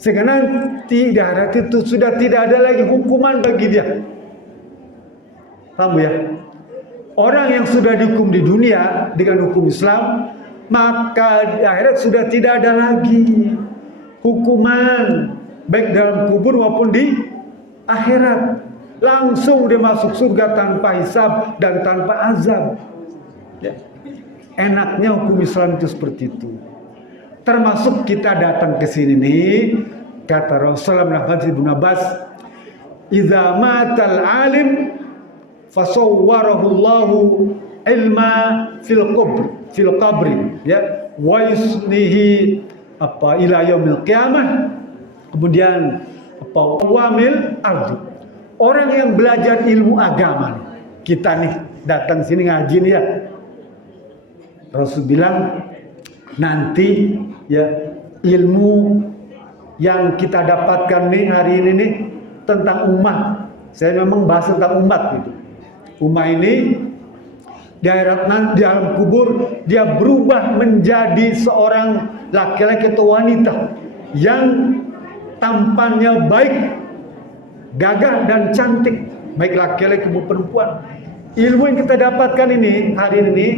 Sehingga nanti di akhirat itu sudah tidak ada lagi hukuman bagi dia. Paham ya? Orang yang sudah dihukum di dunia dengan hukum Islam, maka di akhirat sudah tidak ada lagi hukuman, baik dalam kubur maupun di akhirat. Langsung dia masuk surga tanpa hisab dan tanpa azab. Ya. Enaknya hukum Islam itu seperti itu. Termasuk kita datang ke sini nih, kata Rasulullah bin Abbas, "Idza matal alim fasawwarahu Allahu ilma fil qabri, ya, wa yusnihi ila yaumil qiyamah." Kemudian wamil ardi. Orang yang belajar ilmu agama, kita nih datang sini ngaji nih, ya. Rasul bilang nanti, ya, ilmu yang kita dapatkan nih hari ini nih tentang umat. Saya memang bahas tentang umat gitu. Umat ini di akhirat nanti, di alam kubur, dia berubah menjadi seorang laki-laki atau wanita yang tampannya baik, gagah dan cantik, baik laki-laki maupun perempuan. Ilmu yang kita dapatkan ini hari ini,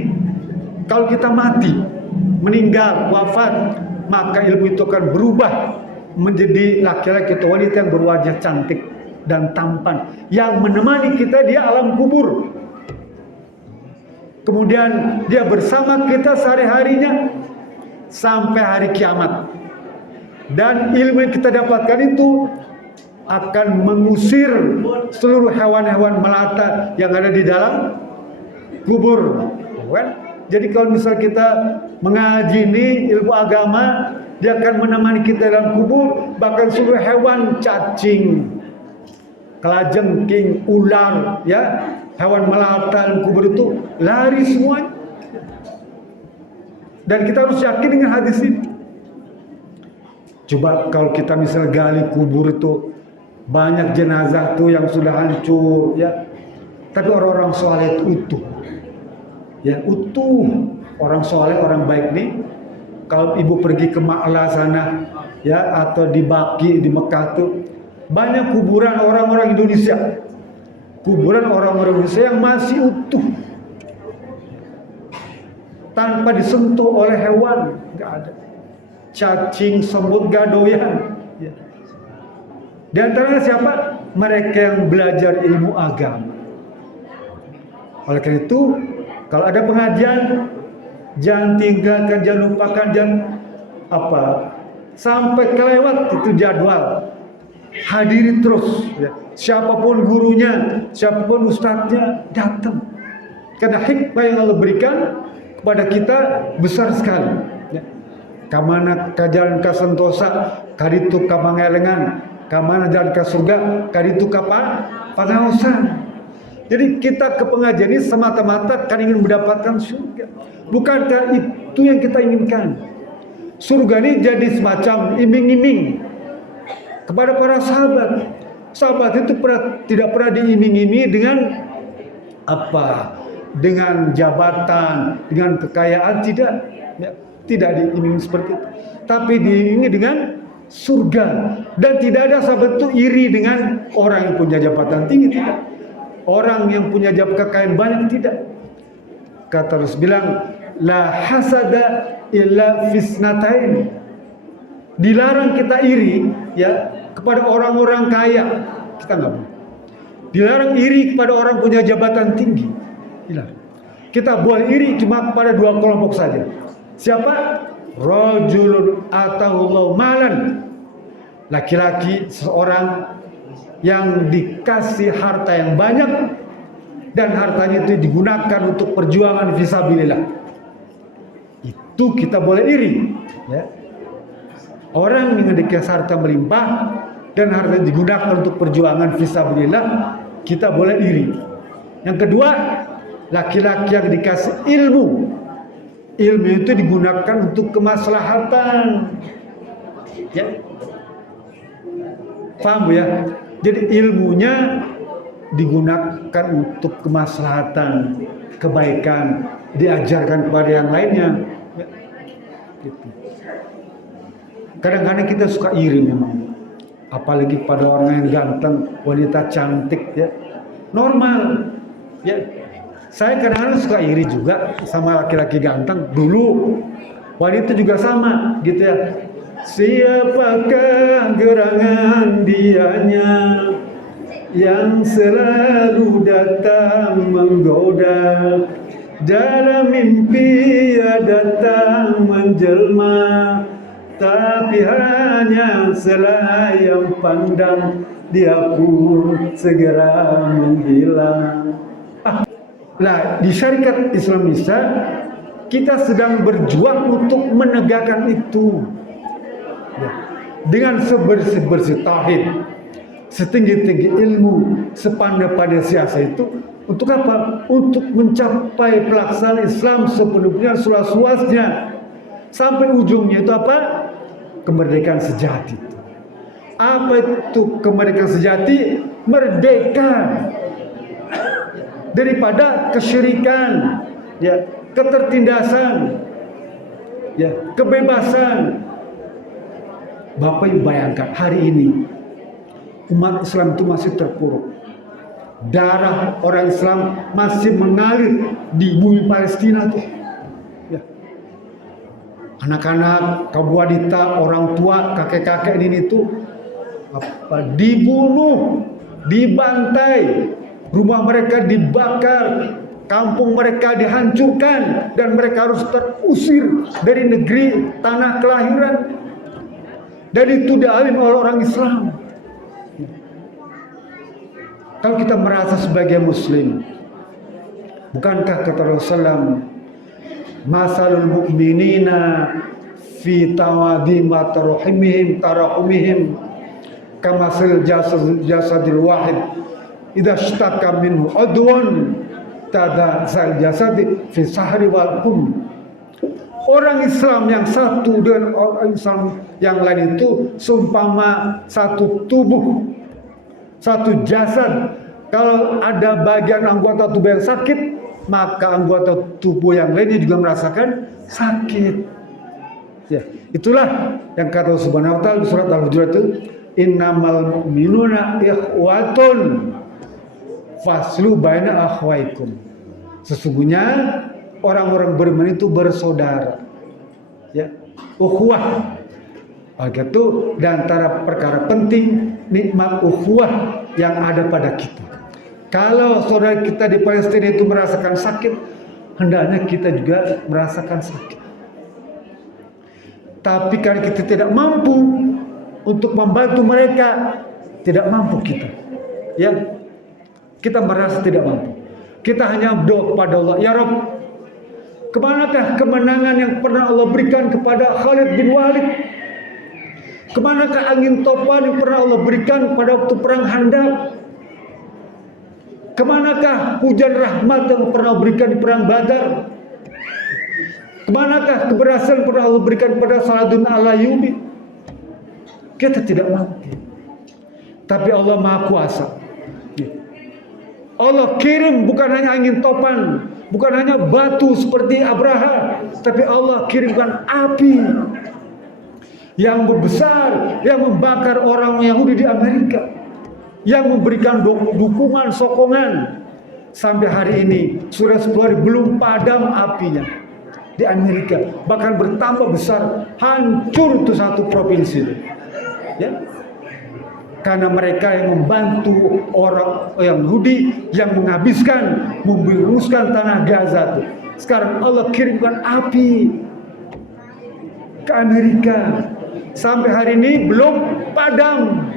kalau kita mati, meninggal, wafat, maka ilmu itu akan berubah menjadi laki-laki atau wanita yang berwajah cantik dan tampan, yang menemani kita di alam kubur. Kemudian dia bersama kita sehari-harinya sampai hari kiamat. Dan ilmu yang kita dapatkan itu akan mengusir seluruh hewan-hewan melata yang ada di dalam kubur. Jadi kalau misal kita mengaji ini ilmu agama, dia akan menemani kita dalam kubur. Bahkan seluruh hewan, cacing, kalajengking, ular, ya, hewan melata dalam kubur itu lari semuanya. Dan kita harus yakin dengan hadis ini. Coba kalau kita misal gali kubur itu banyak jenazah tuh yang sudah hancur, ya. Tapi orang-orang soleh itu utuh, ya, utuh. Orang soleh, orang baik nih. Kalau ibu pergi ke Ma'la sana, ya, atau di Baki di Mekah tuh banyak kuburan orang-orang Indonesia. Kuburan orang-orang Indonesia yang masih utuh, tanpa disentuh oleh hewan, nggak ada. Cacing, semut, gadoyan. Ya. Di antaranya siapa? Mereka yang belajar ilmu agama. Oleh karena itu, kalau ada pengajian, jangan tinggalkan, jangan lupakan, jangan sampai kelewat itu jadwal. Hadiri terus, ya. Siapapun gurunya, siapapun ustadznya, datang. Karena hikmah yang Allah berikan kepada kita besar sekali. Ya. Kamana kajalan ka sentosa, kaditu ka pangelengan, kamana jalan ke surga, kaditu ka pangaosan. Jadi kita ke pengajian ini semata-mata kan ingin mendapatkan surga. Bukankah itu yang kita inginkan? Surga ini jadi semacam iming-iming kepada para sahabat. Sahabat itu tidak pernah diiming-imingi dengan dengan jabatan, dengan kekayaan, tidak. Ya, tidak diiming seperti itu. Tapi diiming dengan surga. Dan tidak ada sahabat itu iri dengan orang yang punya jabatan tinggi, tidak. Orang yang punya kekayaan banyak, tidak. Kata Rasul bilang, la hasada illa fisnatain. Dilarang kita iri, ya, kepada orang-orang kaya. Kita nggak boleh. Dilarang iri kepada orang punya jabatan tinggi. Dilarang. Kita boleh iri cuma kepada dua kelompok saja. Siapa? Rajulun atahullahu malan. Laki-laki, seorang yang dikasih harta yang banyak dan hartanya itu digunakan untuk perjuangan fisabilillah. Itu kita boleh iri, ya. Orang yang dikasih harta melimpah dan harta digunakan untuk perjuangan fisabilillah, kita boleh iri. Yang kedua, laki-laki yang dikasih ilmu. Ilmu itu digunakan untuk kemaslahatan. Ya. Paham Bu ya? Jadi ilmunya digunakan untuk kemaslahatan, kebaikan, diajarkan kepada yang lainnya. Ya. Gitu. Kadang-kadang kita suka iri memang, apalagi pada orang yang ganteng, wanita cantik, ya. Normal, ya. Saya kadang-kadang suka iri juga sama laki-laki ganteng. Dulu wanita juga sama, gitu ya. Siapakah gerangan dianya yang selalu datang menggoda, dalam mimpi ia datang menjelma, tapi hanya selayang pandang dia pun segera menghilang. Nah, di syarikat Islam Indonesia kita sedang berjuang untuk menegakkan itu, ya. Dengan sebersih-bersih tauhid, setinggi-tinggi ilmu, sepandai-pandai siasa itu untuk apa? Untuk mencapai pelaksanaan Islam sepenuhnya, seluas-luasnya, sampai ujungnya itu apa? Kemerdekaan sejati. Apa itu kemerdekaan sejati? Merdeka daripada kesyirikan, ya, ketertindasan, ya, kebebasan. Bapak Ibu bayangkan hari ini umat Islam itu masih terpuruk. Darah orang Islam masih mengalir di bumi Palestina tuh. Ya. Anak-anak, kaum wanita, orang tua, kakek-kakek ini tuh dibunuh, dibantai, rumah mereka dibakar, kampung mereka dihancurkan, dan mereka harus terusir dari negeri tanah kelahiran. Dan itu dialami oleh orang Islam. Kalau kita merasa sebagai Muslim, bukankah kata Rasulullah, masalul mu'minina fi tawadim wa tarahumihim kamasil jasadil wahid idza ishtaka minhu udwan tadaa'al jasadi fi sahri wal hum. Orang Islam yang satu dengan orang Islam yang lain itu seumpama satu tubuh, satu jasad. Kalau ada bagian anggota tubuh yang sakit, maka anggota tubuh yang lainnya juga merasakan sakit. Ya, itulah yang kata Subhanahu wa ta'ala surat Al-Hujurat itu, innamal mu'minuna ikhwatun faslu baina akhwaikum. Sesungguhnya orang-orang beriman itu bersaudara. Ya, ukhuwah. Oleh itu, di antara perkara penting nikmat ukhuwah yang ada pada kita. Kalau saudara kita di Palestina itu merasakan sakit, hendaknya kita juga merasakan sakit. Tapi karena kita tidak mampu untuk membantu mereka, tidak mampu kita. Ya, kita merasa tidak mampu. Kita hanya berdoa kepada Allah, ya Rabb, kemanakah kemenangan yang pernah Allah berikan kepada Khalid bin Walid? Kemanakah angin topan yang pernah Allah berikan pada waktu perang Handaq? Kemanakah hujan rahmat yang pernah Allah berikan di perang Badar? Kemanakah keberhasilan yang pernah Allah berikan pada Saladun al-Ayyubi? Kita tidak mampu. Tapi Allah Maha Kuasa. Allah kirim bukan hanya angin topan, bukan hanya batu seperti Abraha, tapi Allah kirimkan api yang besar, yang membakar orang Yahudi di Amerika, yang memberikan dukungan, sokongan. Sampai hari ini sudah 10 hari belum padam apinya di Amerika, bahkan bertambah besar, hancur itu satu provinsi. Ya, karena mereka yang membantu orang Yahudi yang menghabiskan, membiruskan tanah Gaza itu. Sekarang Allah kirimkan api ke Amerika. Sampai hari ini belum padam.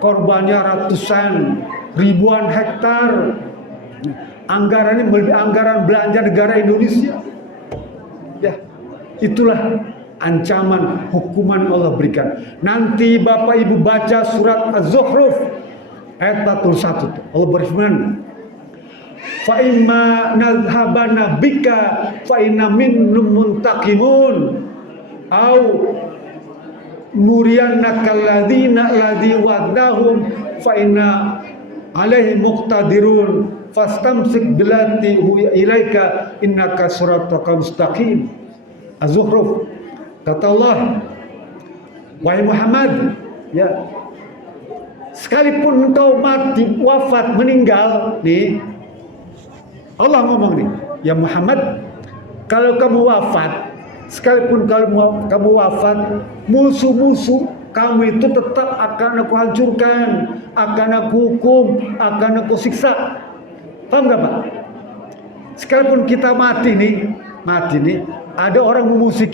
Korbannya ratusan, ribuan hektar. Anggarannya melebihi anggaran belanja negara Indonesia. Ya, itulah ancaman hukuman Allah berikan. Nanti Bapak Ibu baca surat Az-Zukhruf ayat 41. Allah berfirman, fa imma nadhhabana bika fa inna minhum muntaqimun au muriyannaka alladziina ladzi wa'adnahum fa inna alaihim muqtadirun fastamsik billati ilaika innaka siratal mustaqim. Az-Zukhruf. Kata Allah, wahai Muhammad, ya, sekalipun engkau mati, wafat, meninggal, nih, Allah ngomong nih, ya Muhammad, kalau kamu wafat, sekalipun kalau kamu wafat, musuh-musuh kamu itu tetap akan aku hancurkan, akan aku hukum, akan aku siksa. Paham gak Pak? Sekalipun kita mati nih, ada orang memusuhi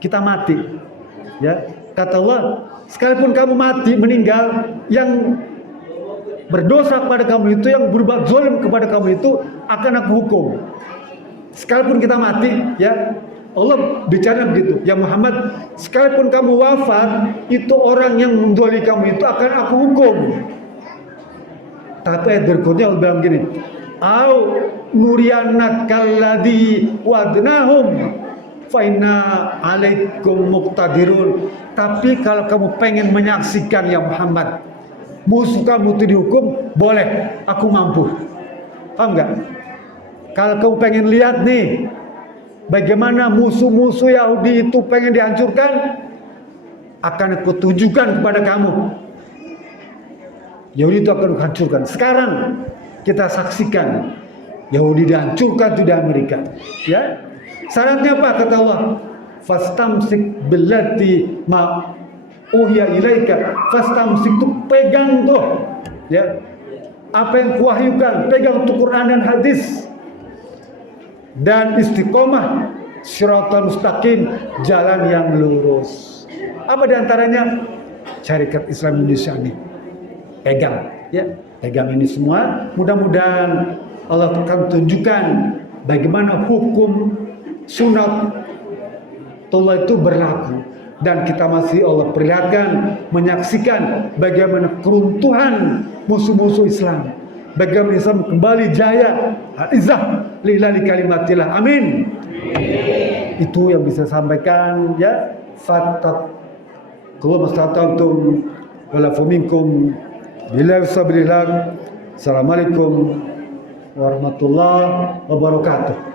kita mati, ya, kata Allah, sekalipun kamu mati, meninggal, yang berdosa kepada kamu itu, yang berbuat zalim kepada kamu itu akan aku hukum. Sekalipun kita mati, ya, Allah bicara begitu, ya Muhammad, sekalipun kamu wafat, itu orang yang mendolimi kamu itu akan aku hukum. Tapi ayat berikutnya Allah bilang gini, au nuriyannaka alladzi wadnahum fa inna alaikum muqtadirun. Tapi kalau kamu pengen menyaksikan ya Muhammad, musuh kamu itu dihukum, boleh, aku mampu. Paham nggak? Kalau kamu pengen lihat nih bagaimana musuh-musuh Yahudi itu pengen dihancurkan, akan aku tunjukkan kepada kamu. Yahudi itu akan dihancurkan. Sekarang kita saksikan Yahudi dihancurkan di Amerika. Ya, syaratnya apa kata Allah? Fastamsik billati ma uhiya ilaika. Fastamsik itu pegang tuh, ya, apa yang kuwahyukan, pegang tuh Quran dan hadis, dan istiqomah siratal mustaqim, jalan yang lurus. Apa diantaranya? Syarikat Islam Indonesia ini pegang, ya, pegang ini semua. Mudah-mudahan Allah akan tunjukkan bagaimana hukum sunat Allah itu berlaku, dan kita masih Allah perlihatkan, menyaksikan bagaimana keruntuhan musuh-musuh Islam, bagaimana Islam kembali jaya. Izzah lillahi kalimatillah, amin. Itu yang bisa sampaikan, ya. Fattaqullaha mastata'tum wala minkum billahi sabilillah. Assalamualaikum warahmatullahi wabarakatuh.